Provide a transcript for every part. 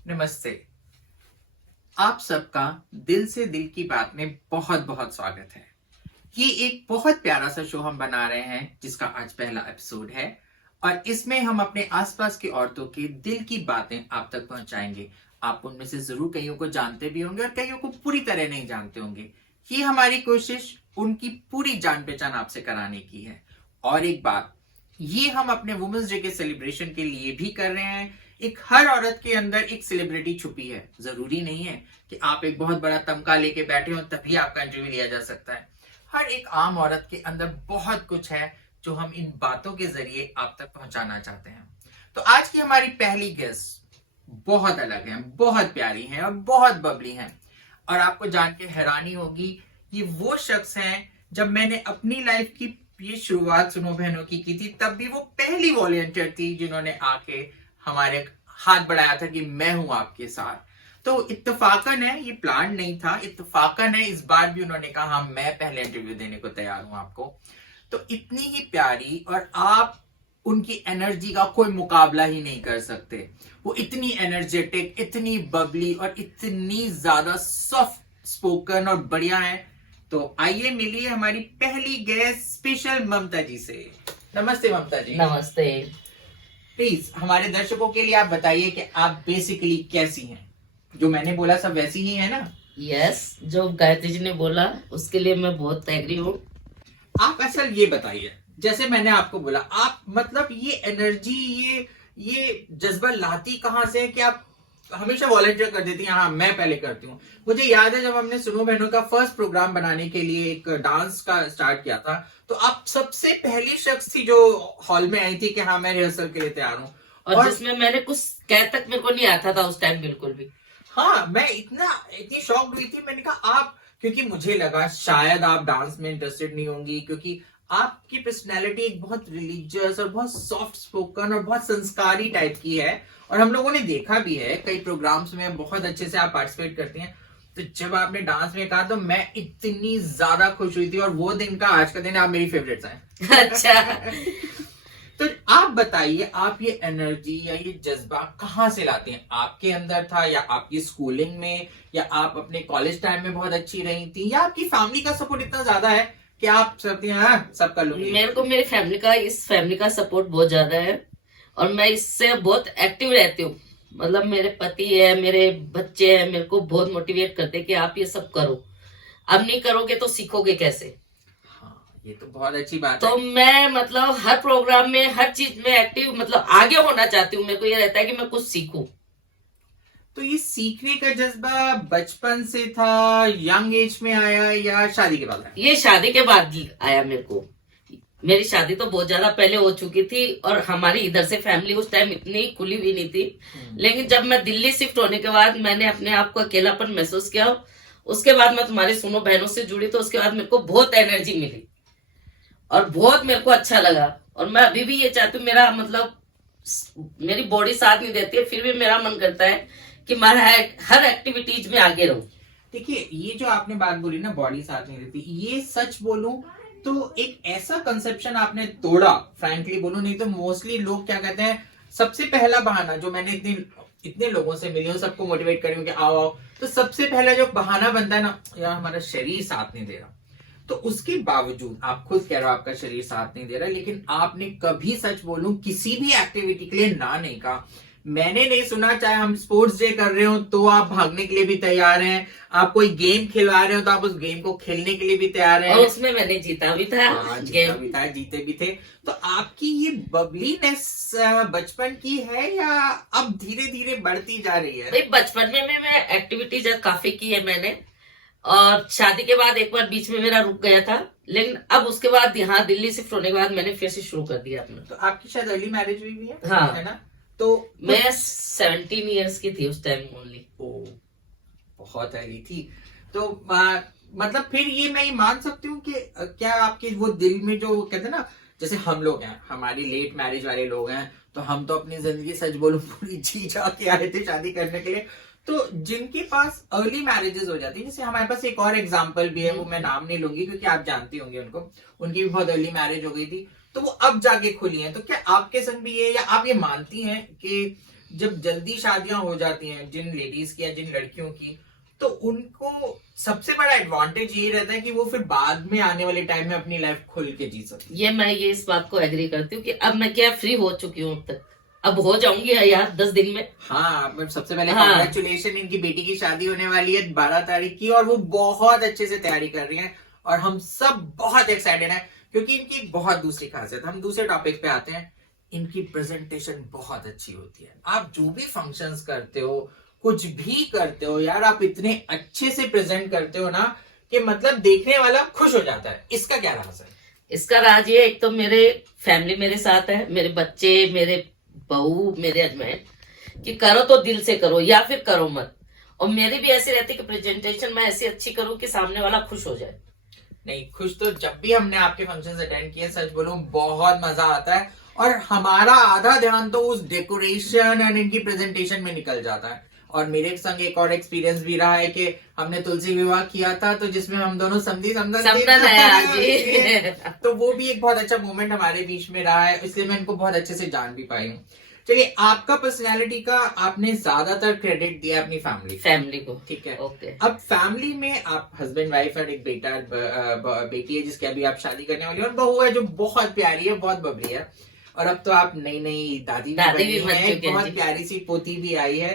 नमस्ते। आप सबका दिल से दिल की बात में बहुत बहुत स्वागत है। ये एक बहुत प्यारा सा शो हम बना रहे हैं जिसका आज पहला एपिसोड है और इसमें हम अपने आसपास की औरतों के दिल की बातें आप तक पहुंचाएंगे। आप उनमें से जरूर कईयों को जानते भी होंगे और कईयों को पूरी तरह नहीं जानते होंगे। ये हमारी कोशिश उनकी पूरी जान पहचान आपसे कराने की है। और एक बात, ये हम अपने वुमेन्स डे के सेलिब्रेशन के लिए भी कर रहे हैं। एक हर औरत के अंदर एक सेलिब्रिटी छुपी है। जरूरी नहीं है कि आप एक बहुत बड़ा तमगा लेके बैठे हो तभी आपका इंटरव्यू लिया जा सकता है। हर एक आम औरत के अंदर बहुत कुछ है जो हम इन बातों के जरिए आप तक पहुंचाना चाहते हैं। तो आज की हमारी पहली गेस्ट बहुत अलग है, बहुत प्यारी है और बहुत बबली है। और आपको जान के हैरानी होगी, ये वो शख्स हैं जब मैंने अपनी लाइफ की ये शुरुआत सुनो बहनों की थी, तब भी वो पहली वॉलंटियर थी जिन्होंने आके हमारे हाथ बढ़ाया था कि मैं हूं आपके साथ। तो इत्तेफाकन है, ये प्लान नहीं था, इत्तेफाकन है इस बार भी उन्होंने कहा हाँ मैं पहले इंटरव्यू देने को तैयार हूं आपको। तो इतनी ही प्यारी, और आप उनकी एनर्जी का कोई मुकाबला ही नहीं कर सकते। वो इतनी एनर्जेटिक, इतनी बबली और इतनी ज्यादा सॉफ्ट स्पोकन और बढ़िया है। तो आइए मिलिए हमारी पहली गेस्ट स्पेशल ममता जी से। नमस्ते ममता जी। नमस्ते। प्लीज हमारे दर्शकों के लिए आप बताइए कि आप बेसिकली कैसी हैं। जो मैंने बोला सब वैसी ही है ना? यस, जो गायत्री जी ने बोला उसके लिए मैं बहुत एग्री हूँ। आप असल ये बताइए, जैसे मैंने आपको बोला, आप मतलब ये एनर्जी, ये जज्बा लाती कहाँ से है कि आप हमेशा वॉलंटियर कर देती हैं? हाँ मैं पहले करती हूँ। मुझे याद है जब हमने सुनो बहनों का फर्स्ट प्रोग्राम बनाने के लिए एक डांस का स्टार्ट किया था, तो आप सबसे पहली शख्स थी जो हॉल में आई थी कि हाँ मैं रिहर्सल के लिए तैयार हूँ। और जिसमें मैंने कुछ कह तक मेरे को नहीं आता था उस टाइम बिल्कुल भी। हाँ, मैं इतनी शॉक्ड हुई थी। मैंने कहा आप, क्योंकि मुझे लगा शायद आप डांस में इंटरेस्टेड नहीं होंगी, क्योंकि आपकी पर्सनैलिटी एक बहुत रिलीजियस और बहुत सॉफ्ट स्पोकन और बहुत संस्कारी टाइप की है। और हम लोगों ने देखा भी है कई प्रोग्राम्स में, बहुत अच्छे से आप पार्टिसिपेट करती हैं। तो जब आपने डांस में कहा तो मैं इतनी ज्यादा खुश हुई थी, और वो दिन का आज का दिन आप मेरी फेवरेट्स हैं। अच्छा। तो आप बताइए, आप ये एनर्जी या ये जज्बा कहाँ से लाते हैं? आपके अंदर था, या आपकी स्कूलिंग में, या आप अपने कॉलेज टाइम में बहुत अच्छी रही थी, या आपकी फैमिली का सपोर्ट इतना ज्यादा है कि आप सब सब कर लूंगी? मेरे को मेरी फैमिली का सपोर्ट बहुत ज्यादा है और मैं इससे बहुत एक्टिव रहती हूँ। मतलब मेरे पति है, मेरे बच्चे हैं, मेरे को बहुत मोटिवेट करते हैं कि आप ये सब करो, अब नहीं करोगे तो सीखोगे कैसे। ये तो बहुत अच्छी बात तो है। मैं मतलब हर प्रोग्राम में, हर चीज में एक्टिव, मतलब आगे होना चाहती हूँ। मेरे को ये रहता है कि मैं कुछ सीखूं। तो ये सीखने का जज्बा बचपन से था, यंग एज में आया, या शादी के बाद आया? ये शादी के बाद आया मेरे को। मेरी शादी तो बहुत ज्यादा पहले हो चुकी थी और हमारी इधर से फैमिली उस टाइम इतनी खुली हुई नहीं थी। लेकिन जब मैं दिल्ली शिफ्ट होने के बाद मैंने अपने आप को अकेलापन महसूस किया। उसके बाद मैं तुम्हारी सुनो बहनों से जुड़ी, तो उसके बाद मेरे को बहुत एनर्जी मिली और बहुत मेरे को अच्छा लगा। और मैं अभी भी ये चाहती हूँ, मेरा मतलब मेरी बॉडी साथ नहीं देती है, फिर भी मेरा मन करता है कि मैं हर एक्टिविटीज में आगे रहूं। देखिए, ये जो आपने बात बोली ना, बॉडी साथ नहीं देती, ये सच बोलूं तो एक ऐसा कंसेप्शन आपने तोड़ा, फ्रैंकली बोलूं। नहीं तो मोस्टली लोग क्या कहते हैं, सबसे पहला बहाना जो मैंने इतने लोगों से मिली हूं, सबको मोटिवेट करी हूं कि आओ आओ, तो सबसे पहला जो बहाना बनता है ना, यार हमारा शरीर साथ नहीं दे रहा। तो उसके बावजूद आप खुद कह रहे हो आपका शरीर साथ नहीं दे रहा, लेकिन आपने कभी, सच बोलूं, किसी भी एक्टिविटी के लिए ना नहीं कहा। मैंने नहीं सुना, चाहे हम स्पोर्ट्स डे कर रहे हो तो आप भागने के लिए भी तैयार हैं, आप कोई गेम खिलवा रहे हो तो आप उस गेम को खेलने के लिए भी तैयार हैं। और उसमें मैंने जीता भी था। जीता भी था, जीते भी थे। तो आपकी ये बबलीनेस बचपन की है या अब धीरे धीरे बढ़ती जा रही है? भाई बचपन में भी मैं एक्टिविटीज काफी की है मैंने, और शादी के बाद एक बार बीच में मेरा रुक गया था, लेकिन अब उसके बाद यहाँ दिल्ली शिफ्ट होने के बाद मैंने फिर से शुरू कर दिया अपना। तो आपकी शायद अर्ली मैरिज हुई भी है? हाँ, है ना? तो मैं 17 ईयर्स की थी उस टाइम ओनली। बहुत अर्ली थी। तो मतलब फिर ये मैं ये मान सकती हूँ कि क्या आपके वो दिल में जो कहते हैं ना, जैसे हम लोग हैं, हमारी लेट मैरिज वाले लोग हैं, तो हम तो अपनी जिंदगी सच बोलूं पूरी जी जा के आए थे शादी करने के लिए। तो जिनके पास अर्ली मैरिजेस हो जाती है, जैसे हमारे पास एक और एग्जांपल भी है, वो मैं नाम नहीं लूंगी क्योंकि आप जानती होंगी उनको, उनकी भी बहुत अर्ली मैरिज हो गई थी, तो वो अब जाके खुली हैं। तो क्या आपके संग भी ये, या आप ये मानती हैं कि जब जल्दी शादियां हो जाती हैं जिन लेडीज की या जिन लड़कियों की, तो उनको सबसे बड़ा एडवांटेज यही रहता है कि वो फिर बाद में आने वाले टाइम में अपनी लाइफ खुल के जी सकती है। ये इस बात को एग्री करती हूँ कि अब मैं क्या फ्री हो चुकी हूँ, अब तक अब हो जाऊंगी यार 10 दिन में। हाँ, मैं सबसे पहले हाँ। कॉन्ग्रेचुलेशन, इनकी बेटी की शादी होने वाली है 12 तारीख की, और वो बहुत अच्छे से तैयारी कर रही हैं और हम सब बहुत एक्साइटेड हैं, क्योंकि इनकी बहुत दूसरी खासियत। हम दूसरे टॉपिक पे आते हैं। इनकी प्रेजेंटेशन बहुत अच्छी होती है। आप जो भी फंक्शंस करते हो, कुछ भी करते हो यार, आप इतने अच्छे से प्रेजेंट करते हो ना कि मतलब देखने वाला खुश हो जाता है। इसका क्या राज है? इसका राज ये, एक तो मेरे फैमिली मेरे साथ है, मेरे बच्चे, मेरे बहू, मेरे हस्बैंड, कि करो तो दिल से करो या फिर करो मत। और मेरी भी ऐसी रहती कि प्रेजेंटेशन मैं ऐसी अच्छी करूं कि सामने वाला खुश हो जाए। नहीं, खुश तो जब भी हमने आपके फंक्शंस अटेंड किए, सच बोलूं बहुत मजा आता है, और हमारा आधा ध्यान तो उस डेकोरेशन एंड इनकी प्रेजेंटेशन में निकल जाता है। और मेरे संग एक और एक्सपीरियंस भी रहा है कि हमने तुलसी विवाह किया था, तो जिसमें हम दोनों समधी समधन है आज जी। तो वो भी एक बहुत अच्छा मोमेंट हमारे बीच में रहा है, इसलिए मैं इनको बहुत अच्छे से जान भी पाई हूँ। चलिए, आपका पर्सनैलिटी का आपने ज्यादातर क्रेडिट दिया अपनी फैमिली को, ठीक है। ओके। अब फैमिली में आप हस्बैंड वाइफ और एक बेटा बेटी है जिसकी अभी आप शादी करने वाली है, और बहू है जो बहुत प्यारी है, बहुत बबली है, और अब तो आप नई नई दादी भी बन चुकी हैं, बहुत प्यारी सी पोती भी आई है।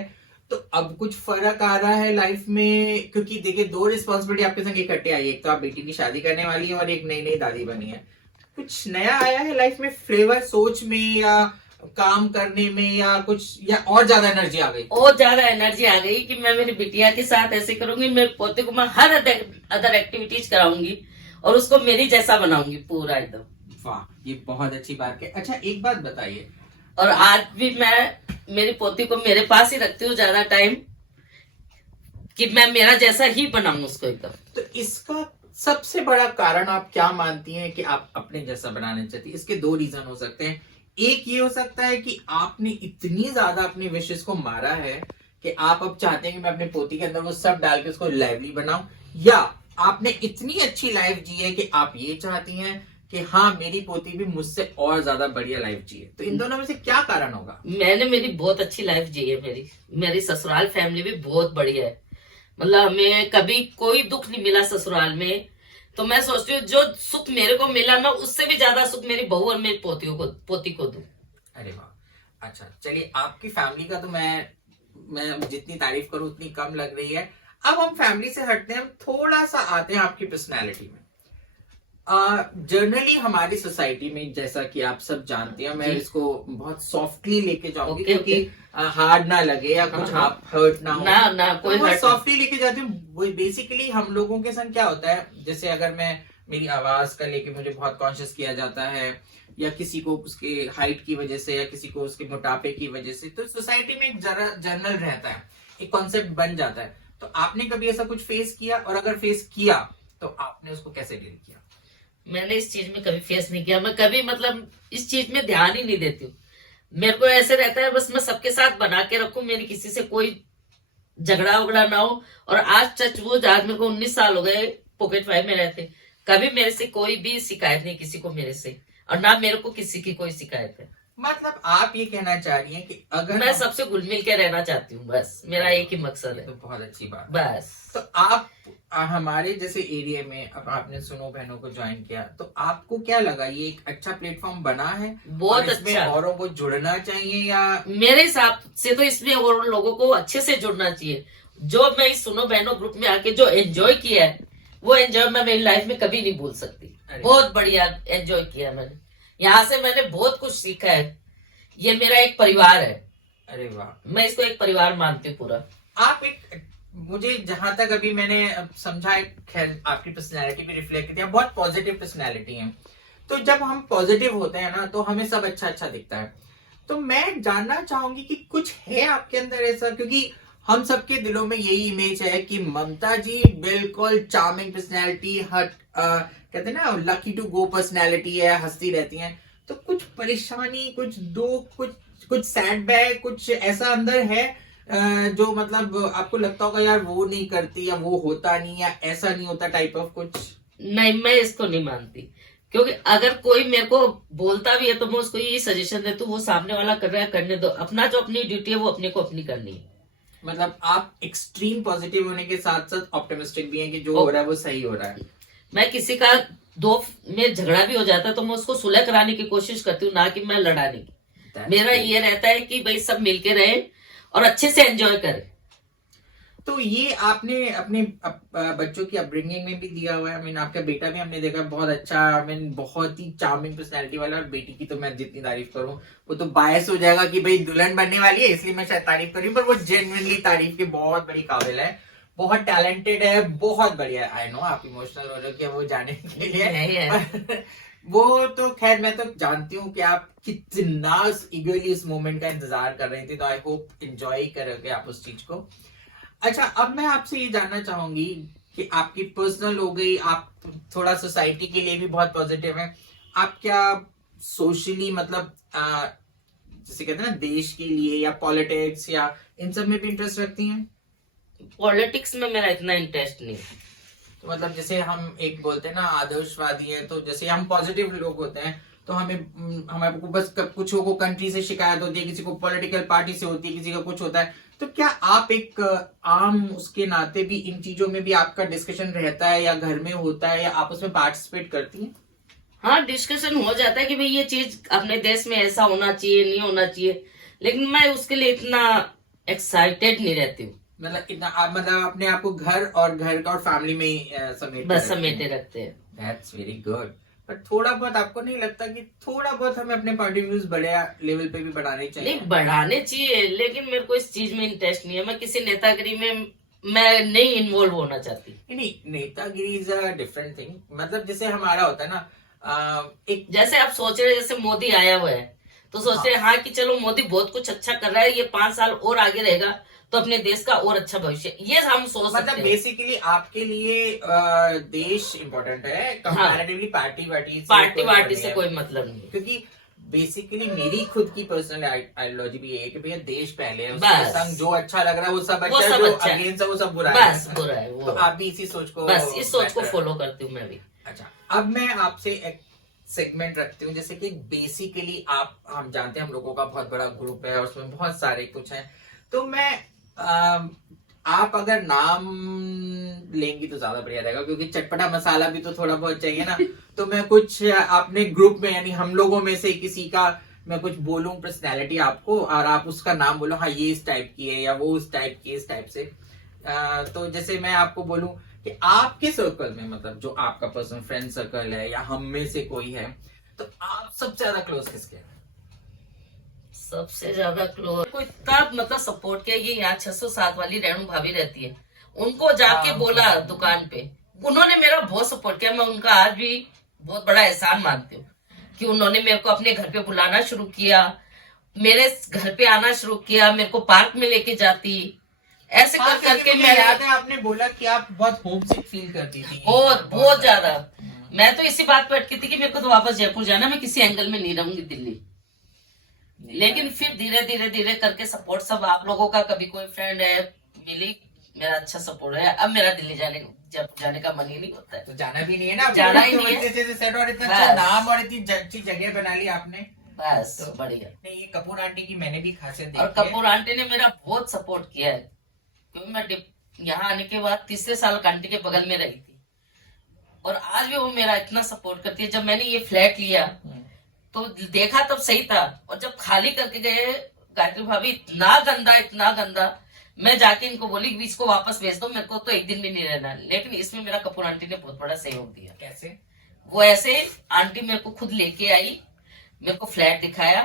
तो अब कुछ फर्क आ रहा है लाइफ में, क्योंकि देखिए 2 रिस्पॉन्सिबिलिटी आपके संग इकट्ठे आई है। एक तो आप बेटी की शादी करने वाली है और एक नई नई दादी बनी है। कुछ नया आया है लाइफ में, फ्लेवर सोच में या काम करने में, या कुछ, या और ज्यादा एनर्जी आ गई? और ज्यादा एनर्जी आ गई कि मैं मेरी बिटिया के साथ ऐसे करूंगी, मेरे पोते को मैं हर अदर एक्टिविटीज कराऊंगी और उसको मेरी जैसा बनाऊंगी पूरा एकदम। वाह, ये बहुत अच्छी बात है। अच्छा, एक बात बताइए, और आज भी मैं मेरी पोती को मेरे पास ही रखती हूँ ज्यादा टाइम, कि मैं मेरा जैसा ही बनाऊं उसको एकदम। तो इसका सबसे बड़ा कारण आप क्या मानती हैं कि आप अपने जैसा बनाना चाहती हैं? इसके 2 रीजन हो सकते हैं। एक ये हो सकता है कि आपने इतनी ज्यादा अपनी विशेष को मारा है कि आप अब चाहते हैं कि मैं अपने पोती के अंदर वो सब डाल के उसको लाइवली बनाऊं, या आपने इतनी अच्छी लाइफ जी है कि आप ये चाहती हैं कि हाँ, मेरी पोती भी मुझसे और ज्यादा बढ़िया लाइफ जिए। तो इन दोनों में से क्या कारण होगा? मैंने मेरी बहुत अच्छी लाइफ जी है। मेरी ससुराल फैमिली भी बहुत बढ़िया है, मतलब हमें कभी कोई दुख नहीं मिला ससुराल में। तो मैं सोचती हूँ जो सुख मेरे को मिला ना, उससे भी ज्यादा सुख मेरी बहू और मेरी पोती को दूं। अरे वाह, अच्छा। चलिए, आपकी फैमिली का तो मैं जितनी तारीफ करूं उतनी कम लग रही है। अब हम फैमिली से हटते हैं, हम थोड़ा सा आते हैं आपकी पर्सनैलिटी में। जनरली हमारी सोसाइटी में, जैसा कि आप सब जानते हैं, मैं इसको बहुत सॉफ्टली लेके जाऊंगी, क्योंकि हार्ड ना लगे या कुछ आप हर्ट ना हो, ना कोई तो सॉफ्टली लेके जाती हूँ। बेसिकली हम लोगों के संग क्या होता है, जैसे अगर मैं मेरी आवाज का लेके मुझे बहुत कॉन्शियस किया जाता है, या किसी को उसके हाइट की वजह से, या किसी को उसके मोटापे की वजह से, तो सोसाइटी में एक जरा जनरल रहता है, एक कॉन्सेप्ट बन जाता है। तो आपने कभी ऐसा कुछ फेस किया, और अगर फेस किया तो आपने उसको कैसे डील किया? मैंने इस चीज में कभी फेस नहीं किया। मैं कभी मतलब इस चीज में ध्यान ही नहीं देती हूँ। मेरे को ऐसे रहता है बस मैं सबके साथ बना के रखूं, मेरी किसी से कोई झगड़ा उगड़ा ना हो। और आज सच वो आज मेरे को 19 साल हो गए पॉकेट 5 में रहते, कभी मेरे से कोई भी शिकायत नहीं किसी को मेरे से, और ना मेरे को किसी की कोई शिकायत है। मतलब आप ये कहना चाह रही हैं कि अगर मैं सबसे घुल मिल के रहना चाहती हूँ, बस मेरा एक ही मकसद है। तो बहुत अच्छी बात। बस तो आप हमारे जैसे एरिया में, अब आपने सुनो बहनों को ज्वाइन किया, तो आपको क्या लगा, ये एक अच्छा प्लेटफॉर्म बना है? बहुत अच्छा। औरों को जुड़ना चाहिए, या मेरे हिसाब से तो इसमें और लोगों को अच्छे से जुड़ना चाहिए। जो मैं इस सुनो बहनों ग्रुप में आके जो एंजॉय किया है, वो एंजॉय मैं मेरी लाइफ में कभी नहीं भूल सकती। बहुत बढ़िया एंजॉय किया मैंने, यहाँ से मैंने बहुत कुछ सीखा है। ये मेरा एक परिवार है। अरे वाह, मैं इसको एक परिवार मानती हूँ पूरा। आप एक, मुझे जहां तक अभी मैंने समझा, खैर आपकी पर्सनैलिटी भी रिफ्लेक्ट करती है, बहुत पॉजिटिव पर्सनैलिटी है। तो जब हम पॉजिटिव होते हैं ना, तो हमें सब अच्छा अच्छा दिखता है। तो मैं जानना चाहूंगी कि कुछ है आपके अंदर ऐसा, क्योंकि हम सबके दिलों में यही इमेज है कि ममता जी बिल्कुल चार्मिंग पर्सनैलिटी, कहते हैं ना लकी टू गो पर्सनैलिटी है, हंसती रहती हैं। तो कुछ परेशानी, कुछ दुख, कुछ सैड बैग, कुछ ऐसा अंदर है जो मतलब आपको लगता होगा यार वो नहीं करती, या वो होता नहीं, या ऐसा नहीं होता, टाइप ऑफ कुछ? नहीं, मैं इसको नहीं मानती। क्योंकि अगर कोई मेरे को बोलता भी है तो मैं उसको यही सजेशन देती हूँ, वो सामने वाला कर रहा है करने दो, अपना जो अपनी ड्यूटी है वो अपने को अपनी करनी है। मतलब आप एक्सट्रीम पॉजिटिव होने के साथ साथ ऑप्टिमिस्टिक भी हैं कि जो हो रहा है वो सही हो रहा है। मैं किसी का दो में झगड़ा भी हो जाता है तो मैं उसको सुलह कराने की कोशिश करती हूँ, ना कि मैं लड़ाने की। मेरा ये रहता है कि भाई सब मिलके रहे और अच्छे से एंजॉय करें। तो ये आपने अपने बच्चों की अपब्रिंगिंग में भी दिया हुआ है। I mean, आपका बेटा भी हमने देखा बहुत अच्छा, I mean, बहुत ही चार्मिंग पर्सनैलिटी वाला, और बेटी की तो मैं जितनी तारीफ करूं वो तो बायस हो जाएगा कि भाई दुल्हन बनने वाली है इसलिए मैं शायद तारीफ करूं, पर वो जेन्युइनली तारीफ के बहुत बड़ी काबिल है, बहुत टैलेंटेड है, बहुत बढ़िया है। आई नो आप इमोशनल हो रहे हो कि वो जाने के लिए वो तो खैर मैं तो जानती हूँ कि आप कितना ईगरली उस मोमेंट का इंतजार कर रहे थे, तो आई होप एंजॉय करोगे आप उस चीज को। अच्छा, अब मैं आपसे ये जानना चाहूंगी कि आपकी पर्सनल हो गई, आप थोड़ा सोसाइटी के लिए भी बहुत पॉजिटिव है, आप क्या सोशली मतलब जैसे कहते हैं ना देश के लिए या पॉलिटिक्स या इन सब में भी इंटरेस्ट रखती हैं? पॉलिटिक्स में मेरा इतना इंटरेस्ट नहीं है। तो मतलब जैसे हम एक बोलते हैं ना आदर्शवादी हैं, तो जैसे हम पॉजिटिव लोग होते हैं तो हमें को बस कुछ को कंट्री से शिकायत होती है, किसी को पॉलिटिकल पार्टी से होती है, किसी का कुछ होता है, तो क्या आप एक आम उसके नाते भी इन चीजों में भी आपका डिस्कशन रहता है या घर में होता है या आप उसमें पार्टिसिपेट करती हैं? हाँ, डिस्कशन हो जाता है कि भाई ये चीज अपने देश में ऐसा होना चाहिए, नहीं होना चाहिए, लेकिन मैं उसके लिए इतना एक्साइटेड नहीं रहती हूँ। मतलब इतना आप मतलब अपने आप को घर का और फैमिली में ही समेटे रखते हैं। That's very good. पर थोड़ा बहुत आपको नहीं लगता कि थोड़ा बहुत हमें अपने पॉइंट ऑफ व्यूज बड़े लेवल पे भी बढ़ाने चाहिए? नहीं, बढ़ाने चाहिए, लेकिन मेरे को इस चीज में इंटरेस्ट नहीं है। मैं किसी नेतागिरी में मैं नहीं इन्वॉल्व होना चाहती। नहीं, नेतागिरी इज अ डिफरेंट थिंग। मतलब जैसे हमारा होता है ना एक, जैसे आप सोच रहे हैं जैसे मोदी आया हुआ है तो सोचते हैं हाँ कि चलो मोदी बहुत कुछ अच्छा कर रहा है, ये 5 साल और आगे रहेगा तो अपने देश का और अच्छा भविष्य, ये हम सोच सकते हैं। मतलब बेसिकली आपके लिए देश इम्पोर्टेंट है कंपैरेटिवली पार्टी वार्टी से कोई मतलब नहीं, क्योंकि बेसिकली मेरी खुद की पर्सनल आइडियोलॉजी भी है कि भैया देश पहले है, उसके संग जो अच्छा लग रहा है वो सब अच्छा है, जो अगेंस्ट है वो सब बुरा है। बस बुरा है वो। तो आप भी इसी सोच को, बस इस सोच को फॉलो करती हूँ मैं भी। अच्छा, अब मैं आपसे एक सेगमेंट रखती हूँ, जैसे कि बेसिकली हम जानते हैं हम लोगों का बहुत बड़ा ग्रुप है और उसमें बहुत सारे कुछ हैं, तो मैं आप अगर नाम लेंगी तो ज्यादा बढ़िया रहेगा, क्योंकि चटपटा मसाला भी तो थोड़ा बहुत चाहिए ना। तो मैं कुछ अपने ग्रुप में यानी हम लोगों में से किसी का मैं कुछ बोलूं पर्सनैलिटी आपको, और आप उसका नाम बोलो हाँ ये इस टाइप की है या वो उस टाइप की, इस टाइप से। तो जैसे मैं आपको बोलूं कि आपके सर्कल में मतलब जो आपका पर्सनल फ्रेंड सर्कल है या हम में से कोई है, तो आप सबसे ज्यादा क्लोज किसके हैं? सबसे ज्यादा क्लोज कोई तब मतलब सपोर्ट किया, ये यहाँ 607 वाली रेणु भाभी रहती है, उनको जाके बोला दुकान पे, उन्होंने मेरा बहुत सपोर्ट किया। मैं उनका आज भी बहुत बड़ा एहसान मानती हूँ कि उन्होंने मेरे को अपने घर पे बुलाना शुरू किया, मेरे घर पे आना शुरू किया, मेरे को पार्क में लेके जाती, ऐसे कर करके मैं याद है आपने बोला कि आप बहुत होमसिक फील करती थी। बहुत ज्यादा। मैं तो इसी बात पे अटकी थी कि मेरे को तो वापस जयपुर जाना, मैं किसी एंगल में नहीं रहूंगी दिल्ली। लेकिन फिर धीरे धीरे धीरे करके सपोर्ट सब आप लोगों का, कभी कोई फ्रेंड है मिली, मेरा अच्छा सपोर्ट है। अब मेरा दिल्ली जाने का मन ही नहीं होता है। तो जाना भी नहीं है ना, जाना ही नहीं है। सेट और इतना अच्छा नाम और इतनी अच्छी जगह बना ली आपने, बस तो बढ़िया। नहीं, ये कपूर आंटी की मैंने भी खासियत देखी और कपूर आंटी ने मेरा बहुत सपोर्ट किया है, क्योंकि मैं यहाँ आने के बाद तीसरे साल आंटी के बगल में रही थी, और आज भी वो मेरा इतना सपोर्ट करती है। जब मैंने ये फ्लैट लिया तो देखा तब सही था, और जब खाली करके गए गायत्री भाभी इतना गंदा, मैं जाके इनको बोली इसको वापस भेज दो, मेरे को तो एक दिन भी नहीं रहना। लेकिन इसमें मेरा कपूर आंटी ने बहुत बड़ा सहयोग दिया। कैसे? वो ऐसे आंटी मेरे को खुद लेके आई, मेरे को फ्लैट दिखाया,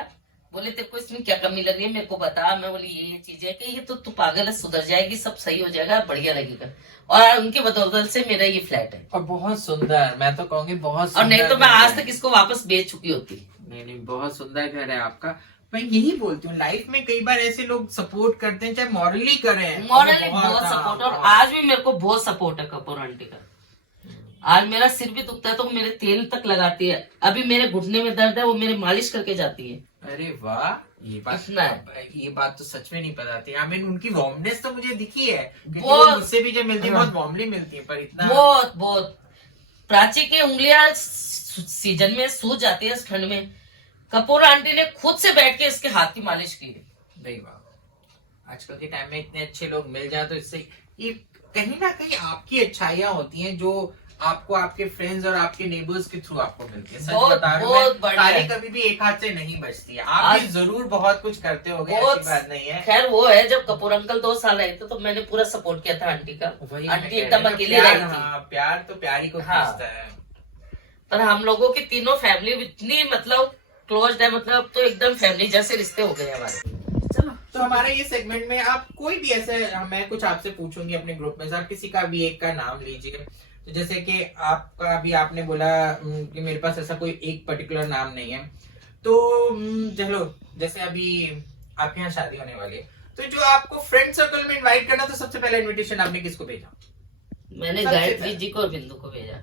बोले तेरे को इसमें क्या कमी लग रही है मेरे को बता। मैं बोली ये चीज है कि ये तो तू पागल है, सुधर जाएगी, सब सही हो जाएगा, बढ़िया लगेगा। और उनके बदौलत से मेरा ये फ्लैट है, और बहुत सुंदर, मैं तो कहूंगी बहुत सुंदर। और नहीं तो मैं आज तक इसको वापस बेच चुकी होती। नहीं, बहुत सुंदर घर है आपका। मैं यही बोलती हूँ, लाइफ में कई बार ऐसे लोग सपोर्ट करते हैं, चाहे मॉरली करें, मॉरली बहुत सपोर्ट, और आज भी मेरे को बहुत सपोर्ट है कपूर आंटी का। आज मेरा सिर भी दुखता है तो मेरे तेल तक लगाती है, अभी मेरे घुटने में दर्द है वो मेरे मालिश करके जाती है। अरे वाह, ये बात तो सच में नहीं पता थी। आई मीन उनकी वार्मनेस तो मुझे दिखी है, मुझसे भी जब मिलती है बहुत वार्मली मिलती है, पर इतना बहुत प्राची की उंगलियां सीजन में सूज जाती है इस ठंड में। कपूर आंटी ने खुद से बैठ के इसके हाथ की मालिश की। नहीं वाह, आजकल के टाइम में इतने अच्छे लोग मिल जाए तो इससे ये कहीं ना कहीं आपकी अच्छाइयाँ होती हैं जो आपको आपके फ्रेंड्स और आपके नेबर्स के थ्रू आपको मिलती है। सच बता रहा हूं मैं, ताली कभी भी एक हाथ से नहीं बचती है। आप भी जरूर बहुत कुछ करते होगे, ऐसी बात नहीं है। खैर वो है, जब कपूर अंकल 2 साल रहे थे तो मैंने पूरा सपोर्ट किया था आंटी का। आंटी एकदम अकेली रही थी। प्यार तो प्यार ही को खींचता है। पर हम लोगों की तीनों फैमिली इतनी मतलब क्लोज है, मतलब अब तो एकदम फैमिली जैसे रिश्ते हो गए हमारे। चलो, तो हमारे ये सेगमेंट में आप कोई भी ऐसे, मैं कुछ आपसे पूछूंगी अपने ग्रुप में से, आप किसी का भी एक का नाम लीजिए। तो जैसे कि आपका भी आपने बोला कि मेरे पास ऐसा कोई एक पर्टिकुलर नाम नहीं है, तो चलो जैसे अभी आपके यहाँ शादी होने वाली है, तो जो आपको फ्रेंड सर्कल में इनवाइट करना, तो सबसे पहला इनविटेशन आपने किसको भेजा? मैंने गायत्री जी को और बिंदु को भेजा।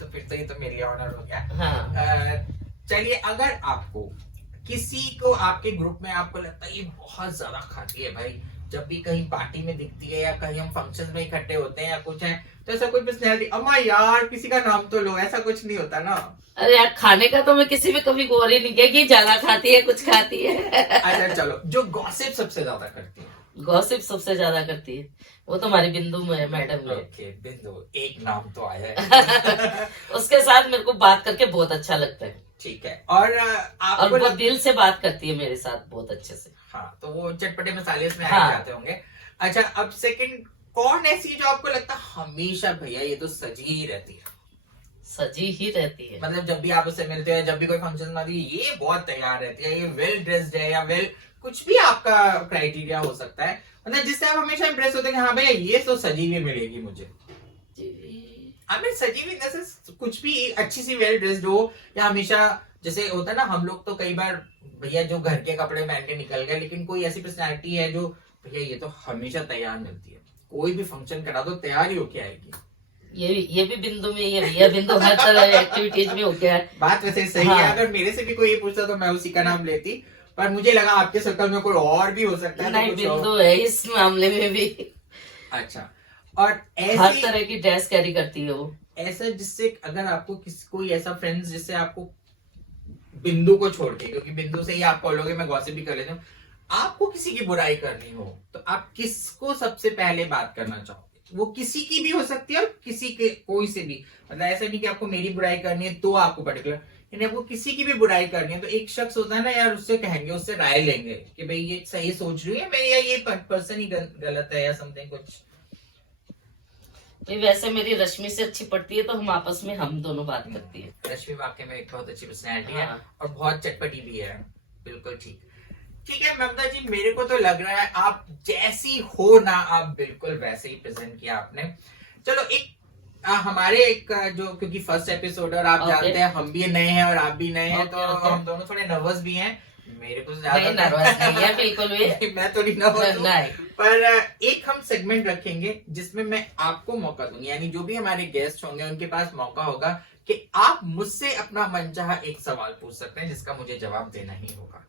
तो फिर तो ये तो मेरे लिए ऑनर हो गया। हाँ। चलिए, अगर आपको किसी को आपके ग्रुप में आपको लगता है ये बहुत ज्यादा खाती है भाई, जब भी कहीं पार्टी में दिखती है या कहीं हम फंक्शन में इकट्ठे होते हैं या कुछ है, तो ऐसा कोई पर्सनैलिटी, अम्मा यार किसी का नाम तो लो, ऐसा कुछ नहीं होता ना? अरे यार, खाने का तो मैं किसी भी कभी गौर ही नहीं किया कि ज्यादा खाती है, कुछ खाती है। अच्छा चलो, जो गॉसिप सबसे ज्यादा करती है? गॉसिप सबसे ज्यादा करती है वो तो हमारी बिंदु मैडम है। ओके, बिंदु, एक नाम तो आया है। उसके साथ मेरे को बात करके बहुत अच्छा लगता है। ठीक है, और आपको वो दिल से बात करती है मेरे साथ बहुत अच्छे से। हाँ, तो वो चटपटे मसाले उसमें आ जाते होंगे। अच्छा, अब सेकंड, कौन ऐसी जो आपको लगता है हमेशा भैया ये तो सजी ही रहती है? सजी ही रहती है मतलब जब भी आप उससे मिलते हैं, जब भी कोई फंक्शन में आती है, ये बहुत तैयार रहती है, ये वेल ड्रेस्ड है, या वेल कुछ भी आपका क्राइटेरिया हो सकता है, मतलब जिससे आप हमेशा इंप्रेस होते हैं कि हाँ भैया ये तो सजी हुई मिलेगी मुझे। हमें सजी हुई जैसे कुछ भी अच्छी सी वेल ड्रेस्ड हो, या हमेशा जैसे होता है ना, हम लोग तो कई बार भैया जो घर के कपड़े पहन के निकल गए, लेकिन कोई ऐसी पर्सनैलिटी है जो भैया ये तो हमेशा तैयार मिलती है, कोई भी फंक्शन करा दो तैयार ही होके आएगी। ये भी बिंदु में ये भैया, बिंदु हर तरह एक्टिविटीज में हो गया है। बात वैसे सही है। अगर मेरे से भी कोई ये पूछता तो मैं उसी का नाम लेती, पर मुझे लगा आपके सर्कल में कोई और भी हो सकता है। नहीं, बिंदु है इस मामले में भी। अच्छा, और हर तरह की ड्रेस कैरी करती है वो। ऐसा जिससे अगर आपको कोई ऐसा फ्रेंड्स जिससे आपको बिंदु को छोड़ के, क्योंकि बिंदु से ही आप बोलोगे, मैं गॉसिप भी कर लेता हूँ, आपको किसी की बुराई करनी हो तो आप किसको सबसे पहले बात करना चाहोगे? वो किसी की भी हो सकती है और किसी के कोई से भी, मतलब ऐसा नहीं कि आपको मेरी बुराई करनी है तो आपको पर्टिकुलर, यानी आपको किसी की भी बुराई करनी है तो एक शख्स होता है ना यार, उससे कहेंगे, उससे राय लेंगे कि भाई ये सही सोच रही है मेरी, या ये पर्सन ही गलत है, या समथिंग कुछ। वैसे मेरी रश्मि से अच्छी पड़ती है तो हम आपस में हम दोनों बात करती है। रश्मि वाकई में एक बहुत अच्छी पर्सनैलिटी है और बहुत चटपटी भी है। बिल्कुल ठीक है ममता जी, मेरे को तो लग रहा है आप जैसी हो ना, आप बिल्कुल वैसे ही प्रेजेंट किया आपने। चलो, एक हमारे एक जो, क्योंकि फर्स्ट एपिसोड और आप जानते हैं हम भी नए हैं और आप भी नए हैं, तो हम दोनों थोड़े नर्वस भी हैं। मेरे को ज्यादा नर्वस नहीं है बिल्कुल भी। मैं तो नहीं नर्वस, पर एक हम सेगमेंट रखेंगे जिसमें मैं आपको मौका दूंगी, यानी जो भी हमारे गेस्ट होंगे उनके पास मौका होगा कि आप मुझसे अपना मनचाहा एक सवाल पूछ सकते हैं जिसका मुझे जवाब देना ही होगा।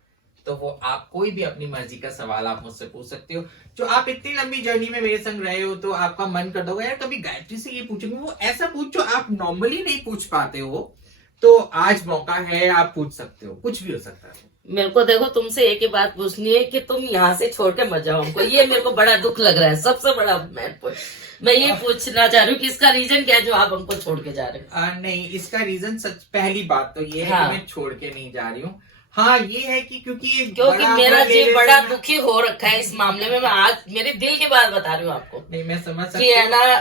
तो वो आप कोई भी अपनी मर्जी का सवाल आप मुझसे पूछ सकते हो। जो आप इतनी लंबी जर्नी में मेरे संग रहे हो तो आपका मन कर दोगे यार कभी गायत्री से ये पूछेंगे, वो ऐसा पूछ जो आप नॉर्मली नहीं पूछ पाते हो, तो आज मौका है, आप पूछ सकते हो, कुछ भी हो सकता है। मेरे को देखो तुमसे एक ही बात पूछनी है कि तुम यहाँ से छोड़ के मत जाओ हमको, ये मेरे को बड़ा दुख लग रहा है। सबसे बड़ा मैं ये पूछना चाह रही हूँ कि इसका रीजन क्या है जो आप हमको छोड़ के जा रहे हो? नहीं, इसका रीजन सच, पहली बात तो ये है कि मैं छोड़ के नहीं जा रही हूँ। हाँ, ये है कि क्योंकि मेरा जीव बड़ा दुखी हो रखा है इस मामले में। मैं आज मेरे दिल की बात बता रही हूँ आपको। नहीं, मैं समझ सकती हूँ, है ना,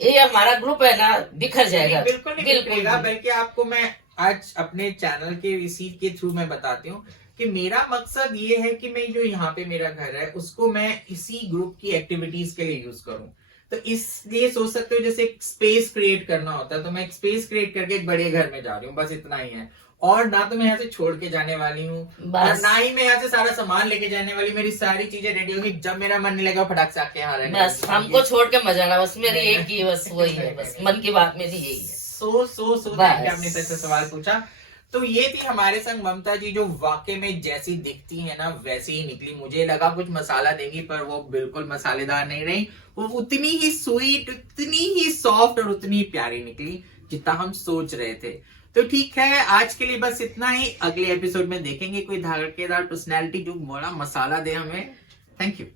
ये हमारा ग्रुप है ना, बिखर जाएगा। बिल्कुल नहीं बिखरेगा, बल्कि आपको मैं आज अपने चैनल के इसी के थ्रू मैं बताती हूँ कि मेरा मकसद ये है कि मैं जो यहाँ पे मेरा घर है उसको मैं इसी ग्रुप की एक्टिविटीज के लिए यूज करूँ। तो इसलिए सोच सकते हो जैसे एक स्पेस क्रिएट करना होता है, तो मैं एक स्पेस क्रिएट करके एक बड़े घर में जा रही हूँ, बस इतना ही है। और ना तो मैं यहाँ से छोड़ के जाने वाली हूँ और ना ही मैं यहाँ से सारा सामान लेके जाने वाली। मेरी सारी चीजें रेडी होगी, जब मेरा मन नहीं लगा फटाक से आके यहाँ रहने। बस हमको छोड़ के मजा आना, बस मेरी एक ही बस वही है, बस मन की बात मेरी यही है। आपने सच्चा सवाल पूछा। तो ये थी हमारे संग ममता जी, जो वाकई में जैसी दिखती है ना वैसी ही निकली। मुझे लगा कुछ मसाला देंगी, पर वो बिल्कुल मसालेदार नहीं रही, वो उतनी ही स्वीट, उतनी ही सॉफ्ट और उतनी ही प्यारी निकली। जितना हम सोच रहे थे। तो ठीक है, आज के लिए बस इतना ही। अगले एपिसोड में देखेंगे कोई धमाकेदार पर्सनैलिटी जो बड़ा मसाला दे हमें। Thank you.